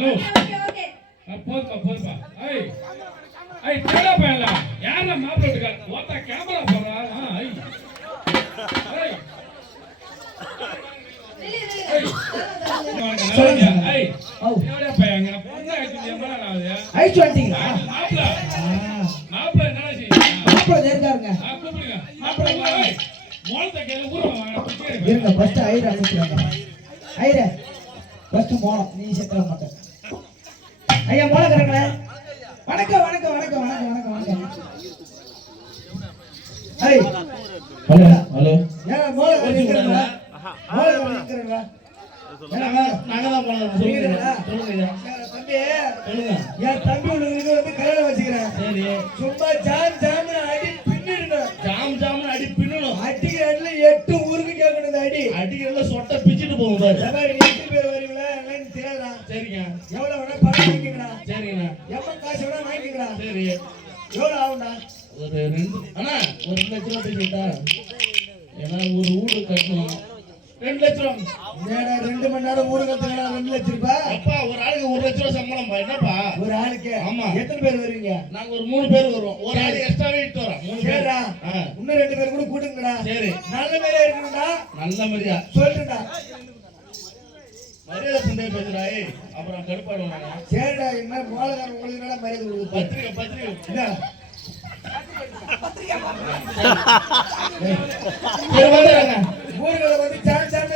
hello போதுப்பா ஐய் ஐய் தேடா பையல யாரா மாப்பிள்ளை இருக்காரு ஓத்தா கேமரா போறா ஐய் ஐய் ஐய் தேடா பையங்க பொண்ணு ஆயிடுச்சு எம்மா ஆகுது ஐச்சு வந்துட்டீங்களா மாப்பிள்ளை என்னடா செய்யுங்க மாப்பிள்ளை நேர்காருங்க கூப்பிடுங்க மாப்பிள்ளை ஏய் மோளத்தை கேளு ஊறவா இருங்க ஃபர்ஸ்ட் ஐரா கூப்பிடுங்க ஐரா ஃபர்ஸ்ட் மோளம் நீ செத்தற மாட்டே ஐயா மோளக்காரங்களே வணக்கம் வணக்கம் வணக்கம் வணக்கம் வணக்கம் வணக்கம் ஐய் ஹலோ ஹலோ ஏன் மோளக்காரங்க நிக்கிறீங்களா மோளக்காரங்க நிக்கிறீங்களா நாங்க தான் போனோம் சொல்லுங்க சொல்லுங்க தம்பி சொல்லுங்க என் தம்பி உங்களுக்கு வந்து கல்யாணம் வச்சுக்கிறேன் சரி சும்மா ஜாம் அடி பின்னிடணும் ஜாம் அடி பின்னணும் அடிக்கிற அடியில 8 ஊருக்கு கேட்கணும் இந்த அடி அடிக்கிறதுல சொட்டை பிச்சிட்டு போகும் பாரு சபாரி 8 பேர் வரீங்களா என்னன்னு தெரியாதா சரிங்க எவ்வளவு வேணா பணம் வாங்கிக்கடா சரிங்க எவ்வளவு காசு வேணா வாங்கிக்கடா சரி எவ்வளவு ஆகும்டா ஒரு 2 அண்ணா ஒரு 2 லட்சம் ரூபாய் பேசிட்டா ஏன்னா ஒரு வீடு கட்டணும் 2 லட்சம் ரூபாய் என்னடா 2 மணி நேரம் ஊரு கத்துறா 2 லட்சம் ரூபாய் அப்பா ஒரு ஆளுக்கு 1 லட்சம் ரூபாய் சம்பளம் என்னப்பா ஒரு ஆளுக்கு ஆமா எத்தனை பேர் வருவீங்க நாங்க ஒரு 3 பேர் வருவோம் ஒரு ஆளு எக்ஸ்ட்ராவே இட்டு வரோம் 3 பேர் சரிடா இன்னும் 2 பேர் கூட கூட்டுங்கடா சரி நல்ல மாதிரியா இருக்கணும்டா நல்ல மாதிரியா சொல்லுடா மரியாதை புண்டே பேசுறாய் அப்புறம் கடுப்பாடுவோம் நாங்க சரிடா என்ன மோளக்காரன் உங்களுக்கு என்னடா மரியாதை கொடுக்குது பத்திரிக்கை என்ன சரி வந்துடுறாங்க ஊர்களை வந்து சான் சான்